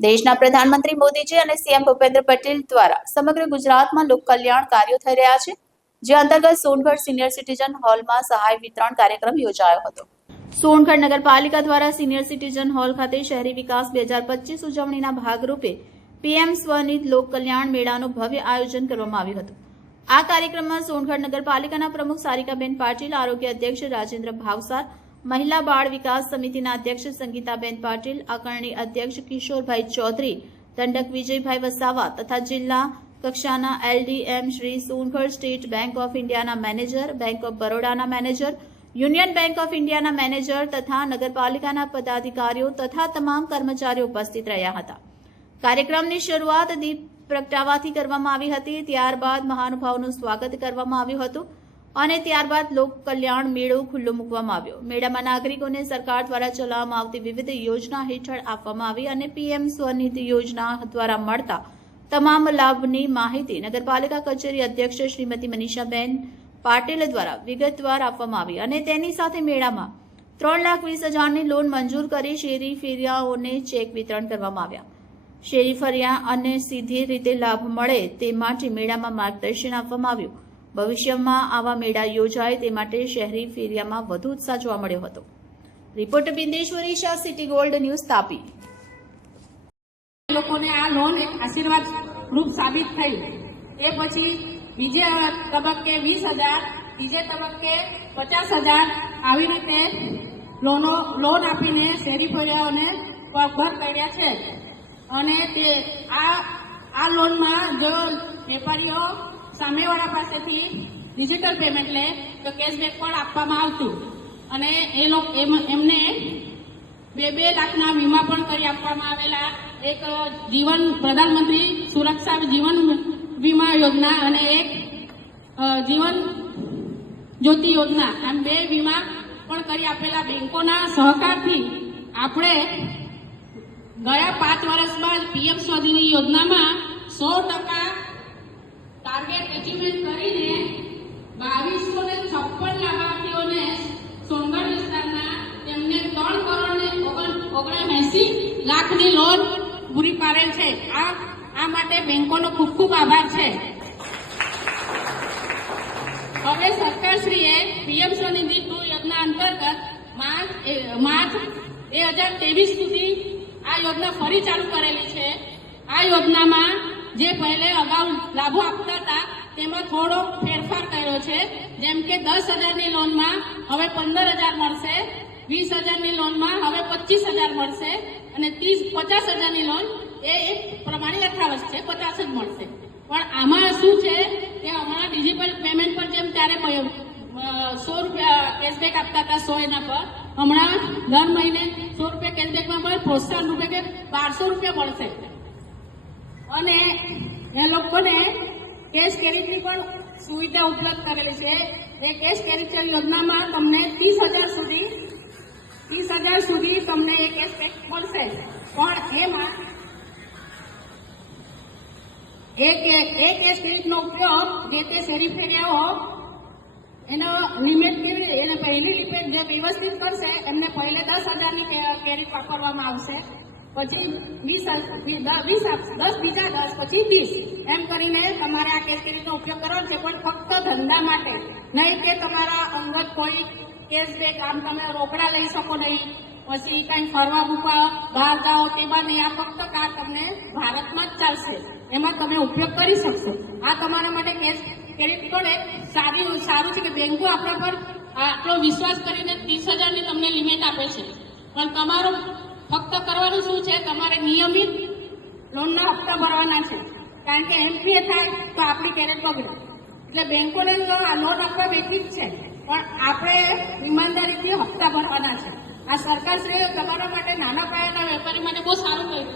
દેશના પ્રધાનમંત્રી મોદીજી અને સીએમ ભૂપેન્દ્ર પટેલ દ્વારા સમગ્ર ગુજરાતમાં લોક કલ્યાણ કાર્યો થઈ રહ્યા છે, જે અંતર્ગત સોનગઢ સિનિયર સિટીઝન હોલમાં સહાય વિતરણ કાર્યક્રમ યોજાયો હતો। સોનગઢ નગરપાલિકા દ્વારા સિનિયર સિટીઝન હોલ ખાતે શહેરી વિકાસ 2025 ઉજવણીના ભાગરૂપે પીએમ સ્વનિધિ લોક કલ્યાણ મેળાનું ભવ્ય આયોજન કરવામાં આવ્યું હતું। આ કાર્યક્રમમાં સોનગઢ નગરપાલિકાના પ્રમુખ સારિકાબેન પાટીલ, આરોગ્ય અધ્યક્ષ રાજેન્દ્ર ભાવસાર, મહિલા બાળ વિકાસ સમિતિના અધ્યક્ષ સંગીતાબેન પાટીલ, આકારણી અધ્યક્ષ કિશોરભાઈ ચૌધરી, દંડક વિજયભાઈ વસાવા તથા જિલ્લા કક્ષાના LDM Shri Songadh state bank of ઇન્ડિયાના મેનેજર, બેંક ઓફ બરોડાના મેનેજર, યુનિયન બેંક ઓફ ઇન્ડિયાના મેનેજર તથા નગરપાલિકાના પદાધિકારીઓ તથા તમામ કર્મચારીઓ ઉપસ્થિત રહ્યા હતા। કાર્યક્રમની શરૂઆત દીપ પ્રગટાવાથી કરવામાં આવી હતી। ત્યારબાદ મહાનુભાવોનું સ્વાગત કરવામાં આવ્યું હતું અને ત્યારબાદ લોક કલ્યાણ મેળો ખુલ્લો મૂકવામાં આવ્યો। મેળામાં નાગરિકોને સરકાર દ્વારા ચલાવવામાં આવતી વિવિધ યોજના હેઠળ આપવામાં આવી અને પીએમ સ્વનિધિ યોજના દ્વારા મળતા તમામ લાભની માહિતી નગરપાલિકા કચેરી અધ્યક્ષ શ્રીમતી મનીષાબેન પાટીલ દ્વારા વિગતવાર આપવામાં આવી અને તેની સાથે મેળામાં 3,20,000ની લોન મંજૂર કરી શેરી ફેરિયાઓને ચેક વિતરણ કરવામાં આવ્યા। શેરી ફરિયા અને સીધી રીતે લાભ મળે તે માટે મેળામાં માર્ગદર્શન આપવામાં આવ્યું। ભવિષ્યમાં આવા મેળા યોજાય તે માટે શહેરી ફેરિયામાં વધુ ઉત્સાહ જોવા મળ્યો હતો। Reporter Bindeshwari Shah, city gold news, Tapi. લોકોને આ લોન એક આશીર્વાદ રૂપ સાબિત થઈ। એ પછી બીજે તબક્કે 20,000, ત્રીજે તબક્કે 50,000 આવી રીતે લોન આપીને શેરી ફેરિયાઓને પગભર કર્યા છે। અને તે આ લોનમાં જો વેપારીઓ સામેવાળા પાસેથી ડિજિટલ પેમેન્ટ લે તો કેશબેક પણ આપવામાં આવતું અને એમને 2 લાખના વીમા પણ કરી આપવામાં આવેલા। એક જીવન પ્રધાનમંત્રી સુરક્ષા જીવન વીમા યોજના અને એક જીવન જ્યોતિ યોજના, આમ 2 વીમા પણ કરી આપેલા। બેંકોના સહકારથી આપણે ગયા 5 વર્ષમાં પીએમ સ્વનિધિ યોજનામાં 100% ટાર્ગેટ એચીવમેન્ટ કરીને 2256 લાભાર્થીઓને સોનગઢ વિસ્તારના તેમને 3,79,00,000ની લોન પૂરી પાડેલ છે। આ માટે બેંકોનો ખૂબ ખૂબ આભાર છે। હવે સરકારશ્રીએ પીએમ સ્વનિધિ 2 યોજના અંતર્ગત માર્ચ 2023 સુધી આ યોજના ફરી ચાલુ કરેલી છે। આ યોજનામાં જે પહેલે અગાઉ લાભો આપતા હતા તેમાં થોડો ફેરફાર કર્યો છે। જેમ કે 10,000ની લોનમાં હવે 15,000 મળશે, 20,000ની લોનમાં હવે 25,000 મળશે અને 50,000ની લોન એ એક પ્રમાણે યથાવત છે, 50 જ મળશે। પણ આમાં શું છે કે હમણાં ડિજિટલ પેમેન્ટ પર જેમ ત્યારે 100 રૂપિયા કેશબેક આપતા હતા 100 એના પર, હમણાં દર મહિને 100 રૂપિયા કેશબેકમાં પણ પ્રોત્સાહન રૂપે કે 1200 રૂપિયા મળશે। અને એ લોકોને કેશ કેરીની પણ સુવિધા ઉપલબ્ધ કરેલી છે। એ કેશ કેરી યોજનામાં તમને 30,000 સુધી તમને એ કેશબેક મળશે। પણ એમાં એ કેશ કેરીનો ઉપયોગ જે તે શેરી ફેરિયાઓ એનો લિમિટ કેવી રીતે એને પહેલી લિમિટ જે વ્યવસ્થિત કરશે એમને પહેલે 10,000ની કેરી વાપરવામાં આવશે, પછી 20, 10 બીજા 10, પછી 30 એમ કરીને તમારે આ કેશ કેરીનો ઉપયોગ કરવાનો છે। પણ ફક્ત ધંધા માટે નહીં કે તમારા અંગત કોઈ કેશબેક આમ તમે રોકડા લઈ શકો નહીં, પછી કંઈ ફરવા મૂકવા બહાર જાઓ તેમાં નહીં। આ ફક્ત કાર તમને ભારતમાં જ ચાલશે, એમાં તમે ઉપયોગ કરી શકશો। આ તમારા માટે કેશ કેરી પણ એક સારું છે કે બેંકો આપણા પર આટલો વિશ્વાસ કરીને 30,000ની તમને લિમિટ આપે છે। પણ તમારું ફક્ત કરવાનું શું છે, તમારે નિયમિત લોનના હપ્તા ભરવાના છે। કારણ કે એમપીએ થાય તો આપણી કેરેટ બગડે, એટલે બેંકોને આ લોન આપવા બેઠી જ છે, પણ આપણે ઈમાનદારીથી હપ્તા ભરવાના છે। આ સરકારશ્રીએ તમારા માટે નાના પાયાના વેપારી માટે બહુ સારું કર્યું છે।